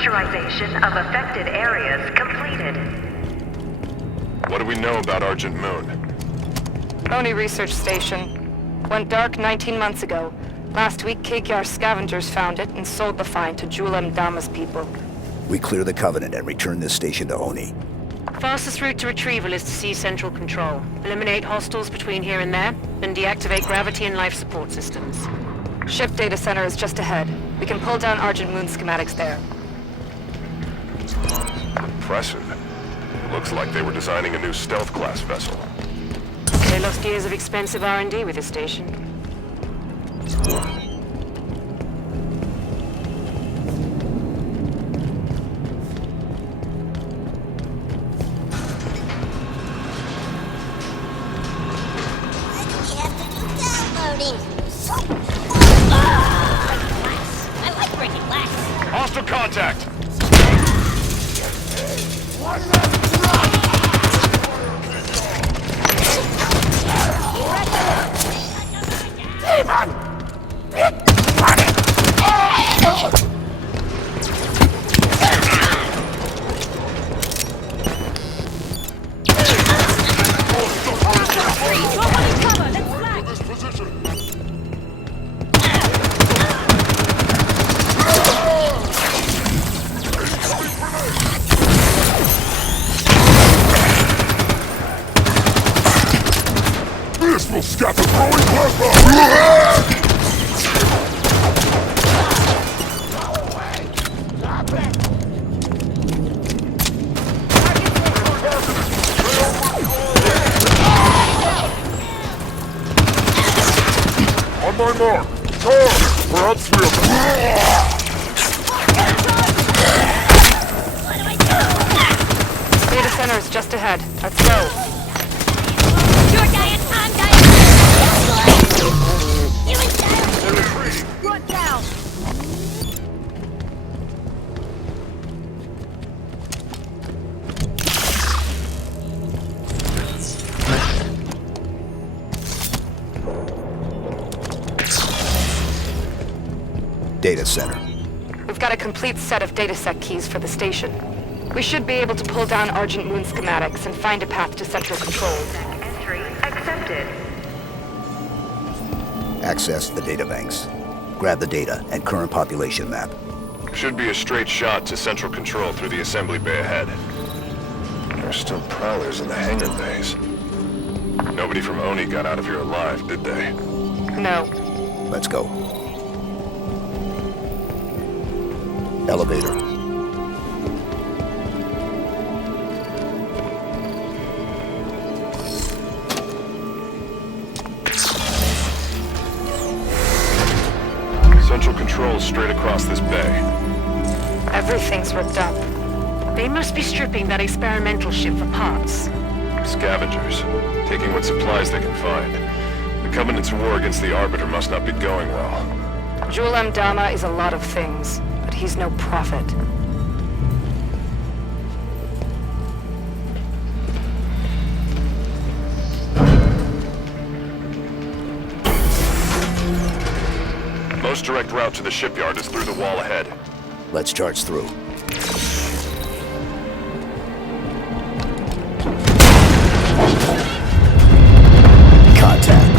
Depressurization of affected areas completed. What do we know about Argent Moon? Oni research station. Went dark 19 months ago. Last week, KKR scavengers found it and sold the find to Julem Dama's people. We clear the Covenant and return this station to Oni. Fastest route to retrieval is to seize central control. Eliminate hostiles between here and there, then deactivate gravity and life support systems. Ship data center is just ahead. We can pull down Argent Moon schematics there. Impressive. Looks like they were designing a new stealth class vessel. They lost years of expensive R&D with this station. Hostile contact! This will stop the growing plasma! On my mark! Charge! Or else we'll... Data center is just ahead. Let's go. You're dying, I'm dying! You and Tyler! Run down! Data center. We've got a complete set of datasec keys for the station. We should be able to pull down Argent Moon schematics and find a path to central control. Entry accepted. Access the databanks. Grab the data and current population map. Should be a straight shot to central control through the assembly bay ahead. There's still prowlers in the hangar bays. Nobody from Oni got out of here alive, did they? No. Let's go. Elevator. Central control straight across this bay. Everything's ripped up. They must be stripping that experimental ship for parts. Scavengers, taking what supplies they can find. The Covenant's war against the Arbiter must not be going well. Julem Dama is a lot of things, but he's no prophet. Most direct route to the shipyard is through the wall ahead. Let's charge through. Contact.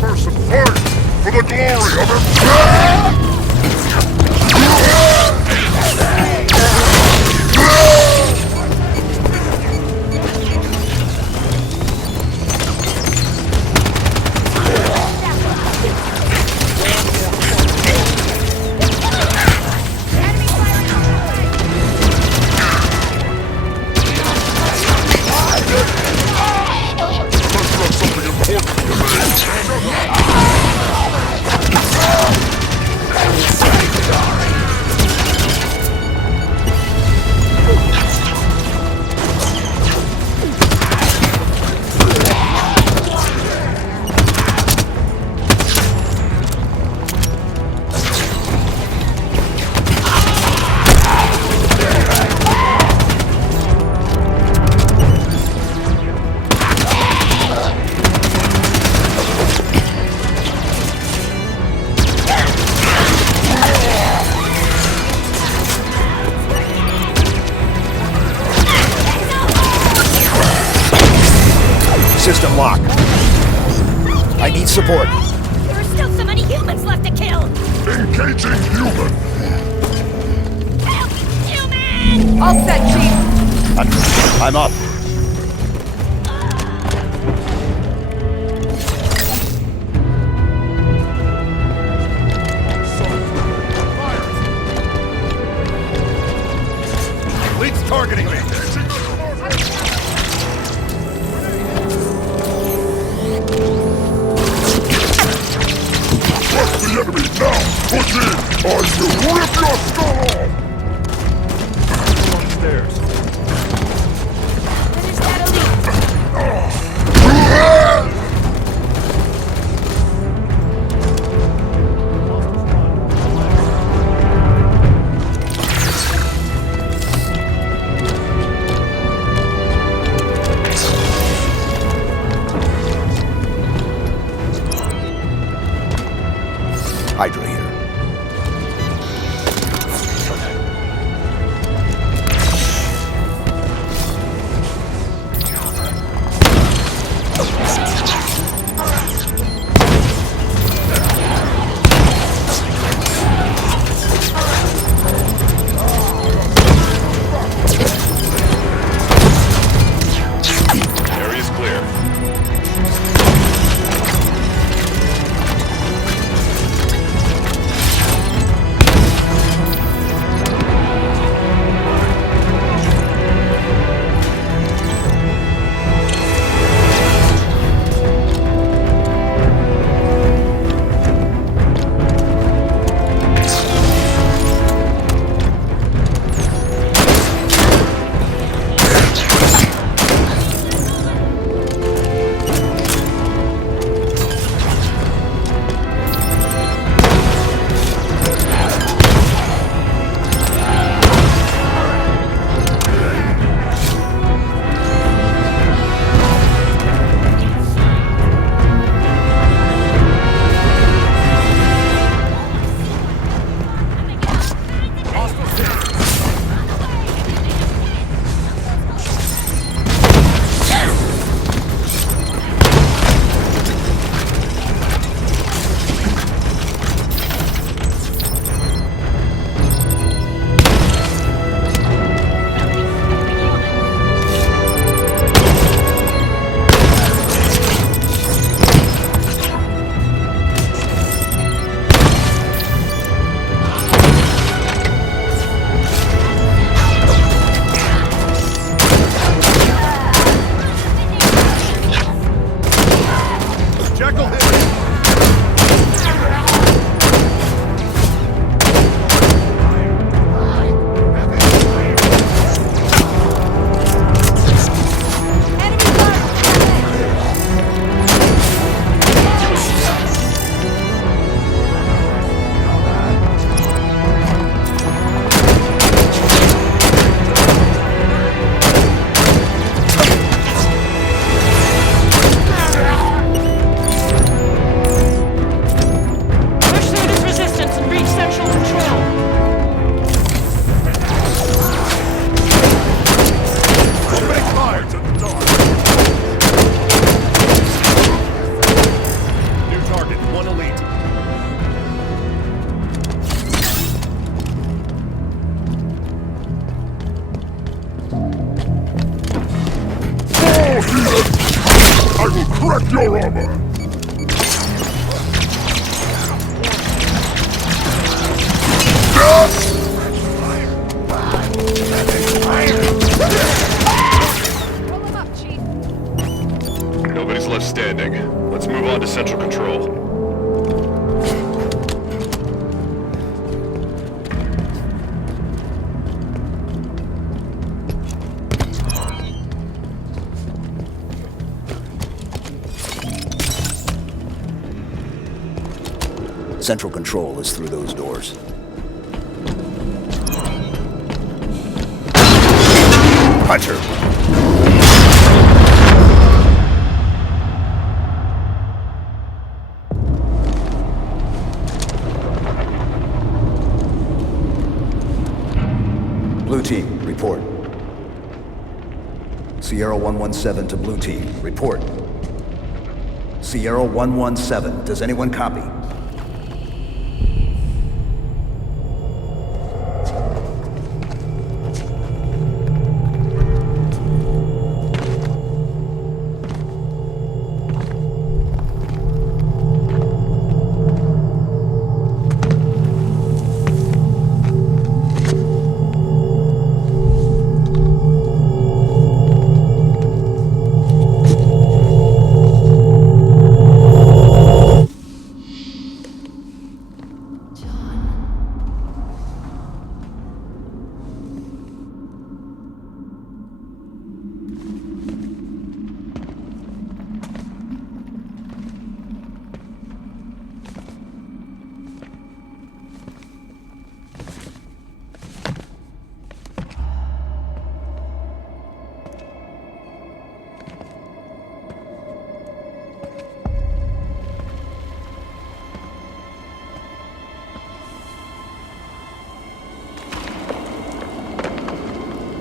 Person fight for the glory of it! System lock. I need support. There are still so many humans left to kill! Engaging human. Help! Human! All set, Chief. I'm up. Lead's targeting me. Crush the enemy now. Push in, or you rip your skull off. Downstairs. Finish that elite! Hydra here. Area's clear. I will crack your armor! Roll him up, Chief. Nobody's left standing. Let's move on to Central Control. Central Control is through those doors. Hunter. Blue Team, report. Sierra 117 to Blue Team, report. Sierra 117. Does anyone copy?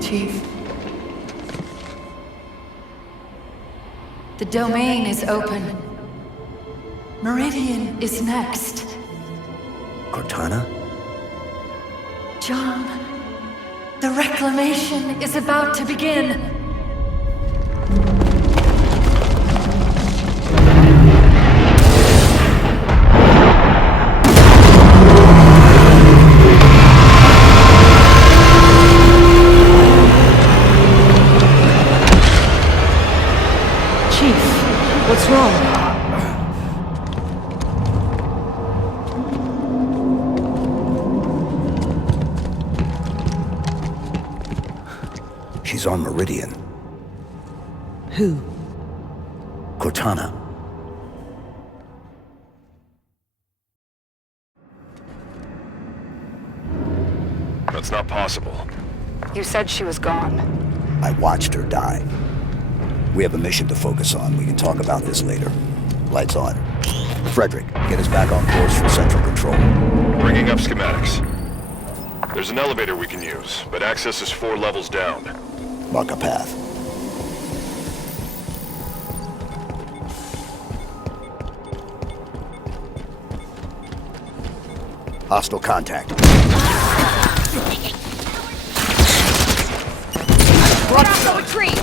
Chief. The domain is open. Meridian is next. Cortana? John, the reclamation is about to begin. What's wrong? She's on Meridian. Who? Cortana. That's not possible. You said she was gone. I watched her die. We have a mission to focus on. We can talk about this later. Lights on. Frederick, get us back on course for Central Control. Bringing up schematics. There's an elevator we can use, but access is 4 levels down. Mark a path. Hostile contact. Get off the retreat!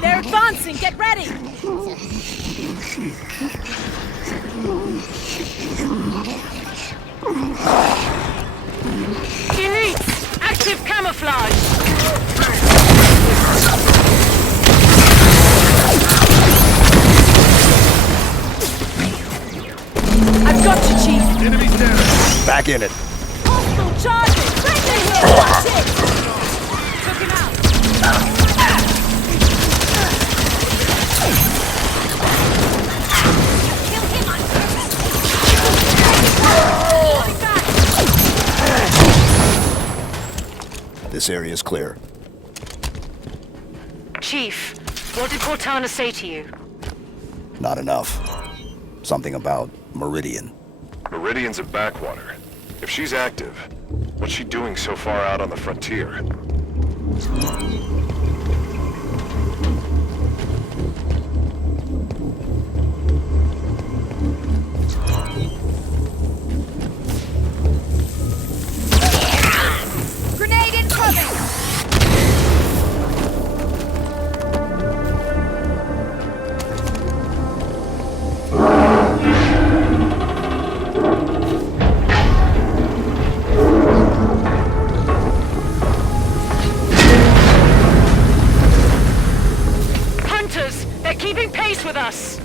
They're advancing! Get ready! Elites! Active camouflage! I've got you, Chief! Enemies down! Back in it. Hostile charges! Right here! Watch it! Took him out! Kill him on purpose! This area is clear. Chief, what did Cortana say to you? Not enough. Something about Meridian. Meridian's a backwater. If she's active, what's she doing so far out on the frontier? Grenade incoming! Hunters! They're keeping pace with us!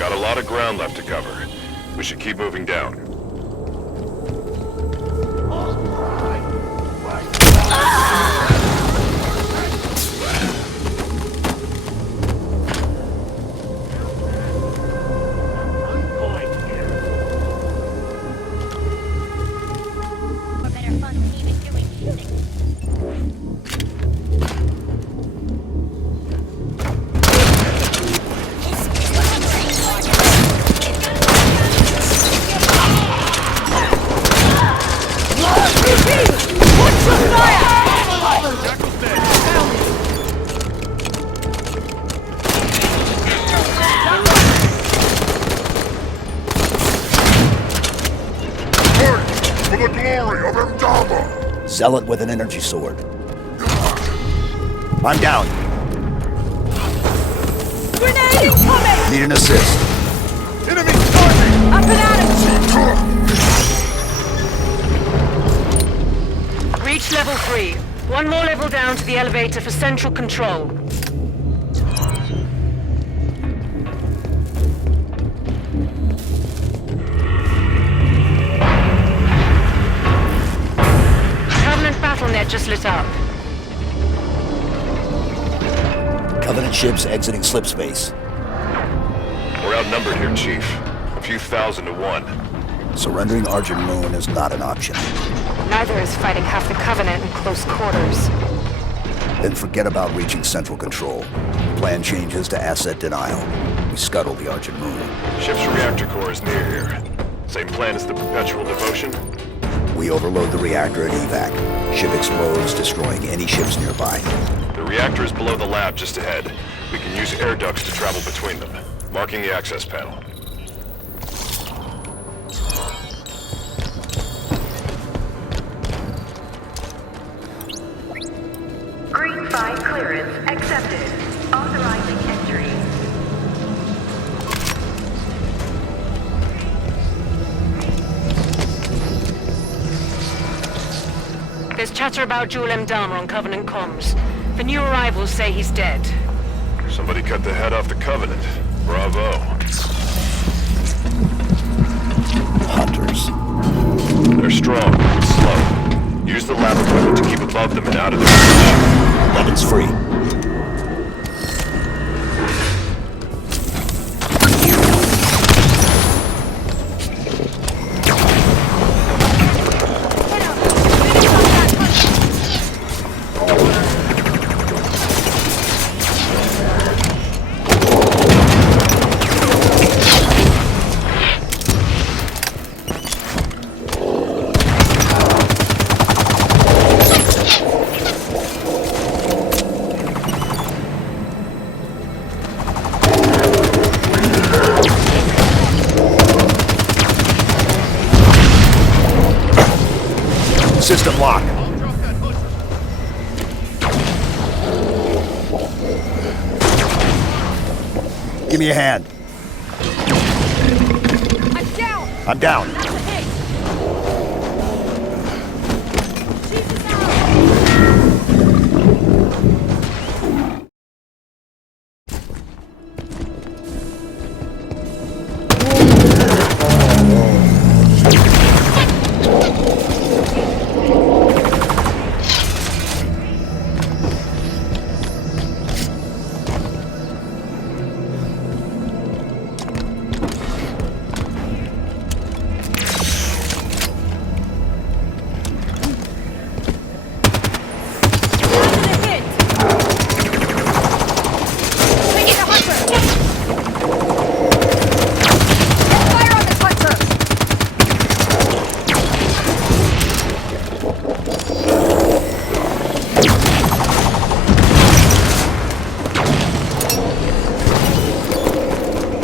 Got a lot of ground left to cover. We should keep moving down. For the glory of Mdama! Zealot with an energy sword. I'm down. Grenade incoming! Need an assist. Enemy target! Up and at it! Reach level 3. One more level down to the elevator for central control. Covenant BattleNet just lit up. Covenant ships exiting slip space. We're outnumbered here, Chief. A few thousand to one. Surrendering Argent Moon is not an option. Neither is fighting half the Covenant in close quarters. Then forget about reaching central control. Plan changes to asset denial. We scuttle the Argent Moon. Ship's reactor core is near here. Same plan as the Perpetual Devotion? We overload the reactor at evac. Ship explodes, destroying any ships nearby. The reactor is below the lab just ahead. We can use air ducts to travel between them, marking the access panel. Green 5 clearance accepted. Authorizing entry. There's chatter about Jewel Mdama on Covenant comms. The new arrivals say he's dead. Somebody cut the head off the Covenant. Bravo. Hunters. They're strong, but slow. Use the lab equipment to keep above them and out of their reach. Weapons free. System lock. Give me a hand. I'm down! I'm down. That's a hit!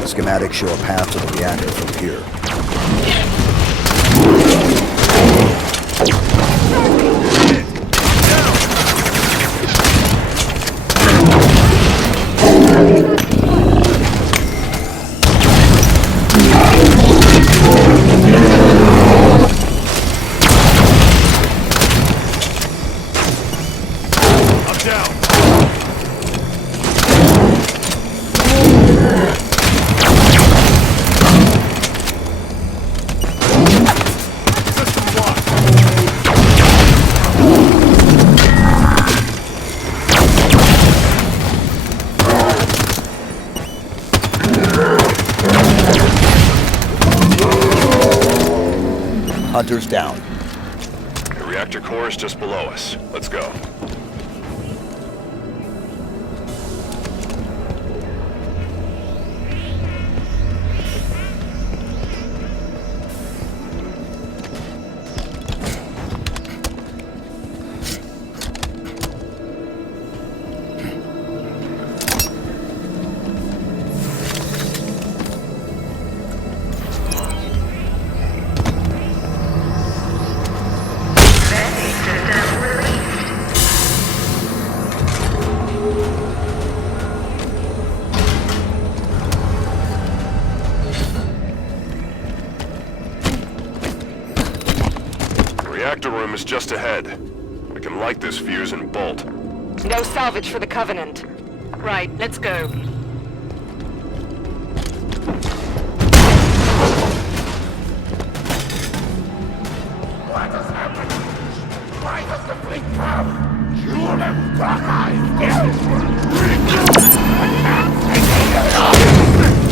Jesus Schematics show a path to the reactor from here. I'm down! Hunter's down. The reactor core is just below us. Let's go. Reactor room is just ahead. We can light this fuse and bolt. No salvage for the Covenant. Right, let's go. What has happened? Why does the fleet come? You have died!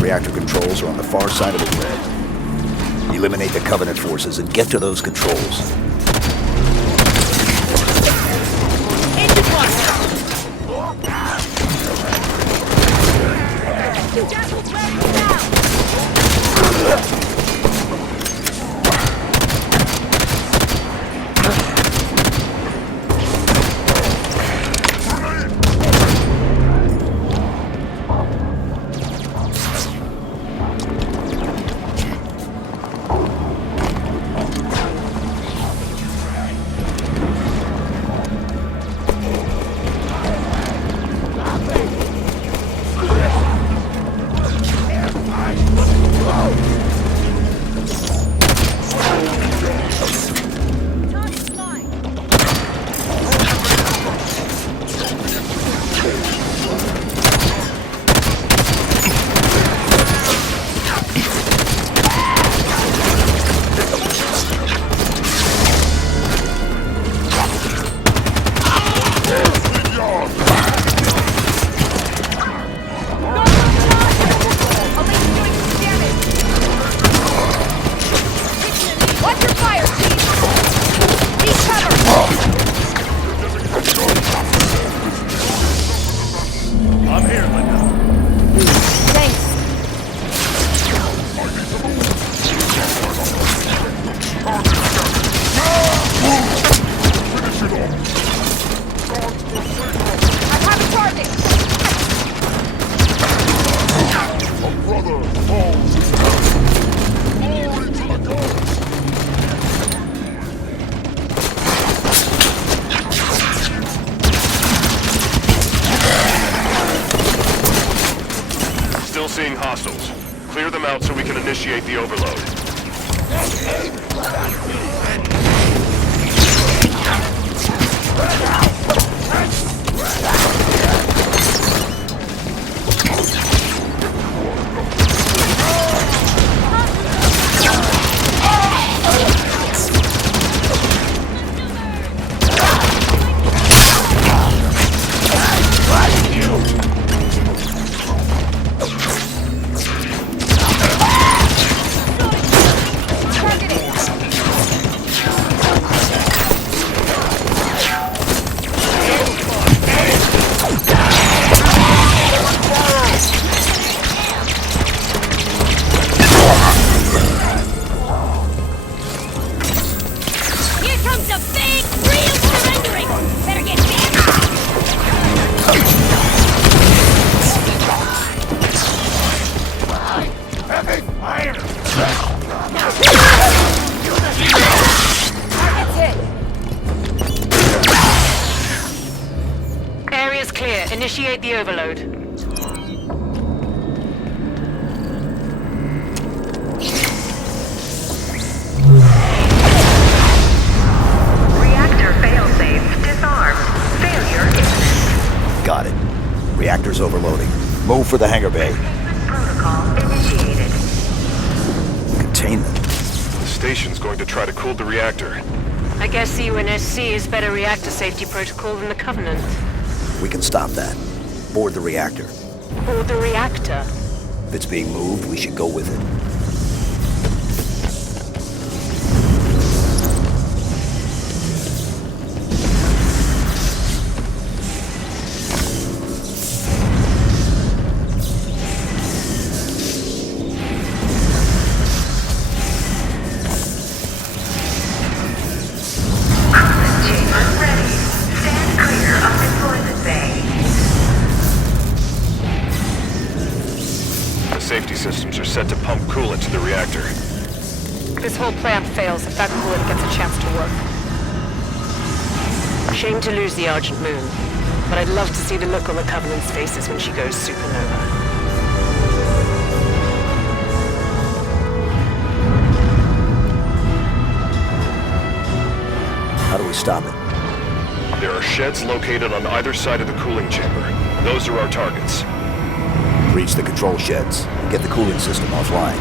Reactor controls are on the far side of the grid. Eliminate the Covenant forces and get to those controls. Seeing hostiles. Clear them out so we can initiate the overload. Area's clear. Initiate the overload. Reactor failsafe disarmed. Failure imminent. Got it. Reactor's overloading. Move for the hangar bay. Protocol initiated. Containment. The station's going to try to cool the reactor. I guess UNSC is better reactor safety protocol than the Covenant. We can stop that. Board the reactor. Board the reactor. If it's being moved, we should go with it. set to pump coolant to the reactor. This whole plan fails if that coolant gets a chance to work. Shame to lose the Argent moon, but I'd love to see the look on the Covenant's faces when she goes supernova. How do we stop it? There are sheds located on either side of the cooling chamber. Those are our targets. Reach the control sheds and get the cooling system offline.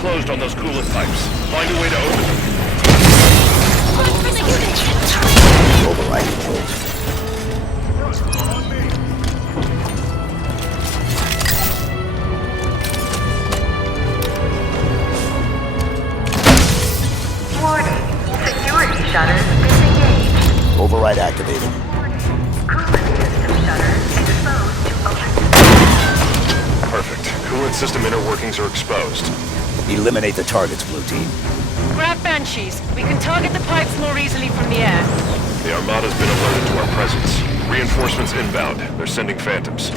Closed on those coolant pipes. Find a way to open them. Override controls. Warning. Security shutters disengaged. Override activated. Coolant system shutters exposed to open. Perfect. Coolant system inner workings are exposed. Eliminate the targets, Blue Team. Grab Banshees. We can target the pipes more easily from the air. The Armada's been alerted to our presence. Reinforcements inbound. They're sending Phantoms.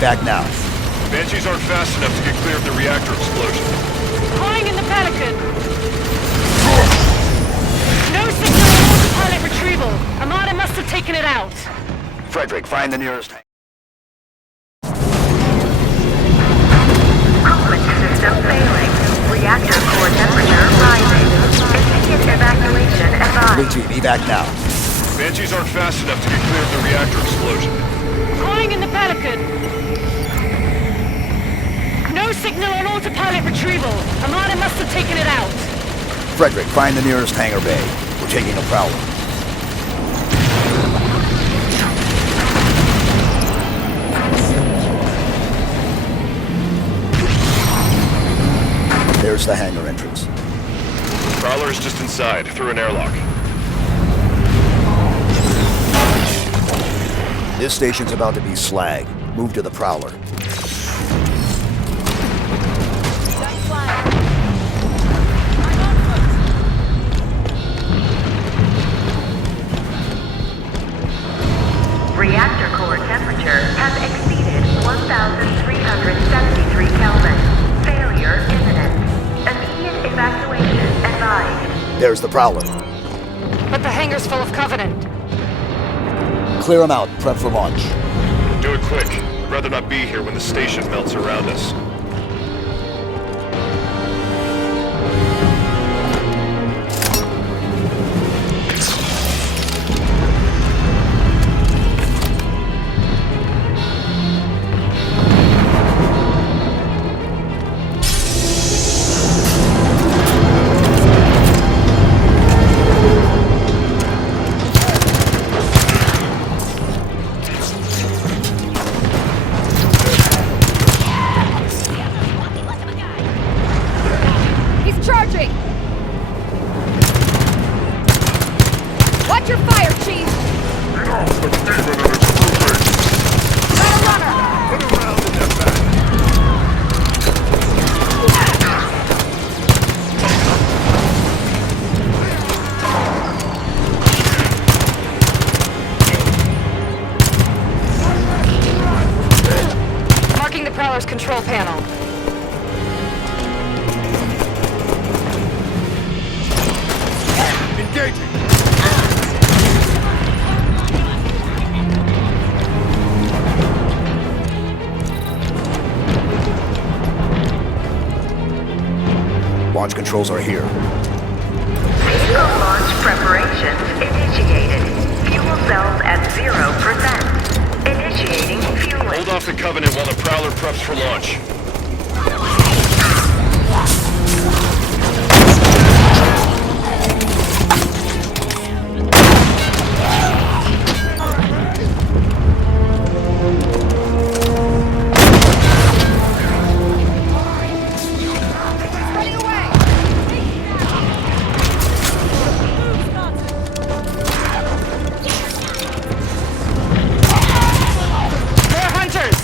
Back now. Banshees aren't fast enough to get clear of the reactor explosion. Calling in the Pelican! No signal on autopilot retrieval. Armada must have taken it out. Frederick, find the nearest... Coolant system failing. Reactor core temperature rising. Immediate evacuation Blue advised. Team, evac now. Banshees aren't fast enough to get clear of the reactor explosion. Calling in the Pelican! No signal on autopilot retrieval. Armada must have taken it out. Frederick, find the nearest hangar bay. We're taking a prowler. There's the hangar entrance. Prowler is just inside, through an airlock. This station's about to be slag. Move to the Prowler. Reactor core temperature has exceeded 1,373 Kelvin. Failure imminent. Immediate evacuation advised. There's the Prowler. But the hangar's full of Covenant. Clear them out. Prep for launch. Do it quick. I'd rather not be here when the station melts around us. He's charging! Watch your fire, Chief! Get off the demon and its moving! Got a runner! Put a round in their back! Marking the Prowler's control panel. Engaging! Launch controls are here. Vehicle launch preparations initiated. Fuel cells at 0%. Initiating fueling. Hold off the Covenant while the Prowler preps for launch. Running away! More hunters!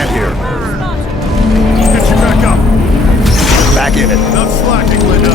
hand here. Get you back up. Back in it. Not slacking, Linda.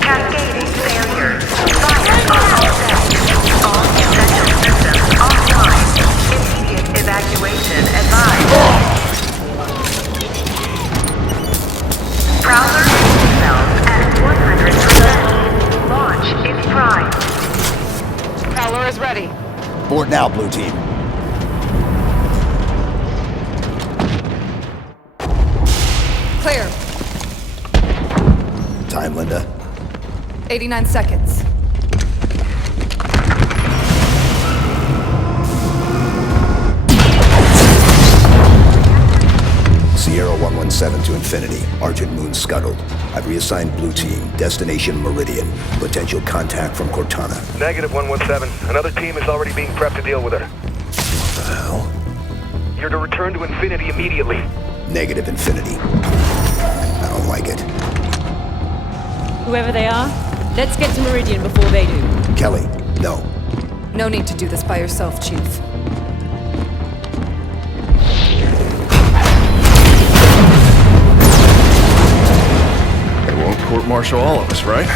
Cascading failure. Fire on all cells. All essential systems offline. Immediate evacuation advised. Prowler fuel cells at 100%. Launch is prime. Prowler is ready. Board now, blue team. Clear. Time, Linda. 89 seconds. Sierra 117 to Infinity. Argent moon scuttled. I've reassigned blue team. Destination Meridian. Potential contact from Cortana. Negative 117. Another team is already being prepped to deal with her. What the hell? You're to return to Infinity immediately. Negative Infinity. I don't like it. Whoever they are, let's get to Meridian before they do. Kelly, no. No need to do this by yourself, Chief. They won't court-martial all of us, right?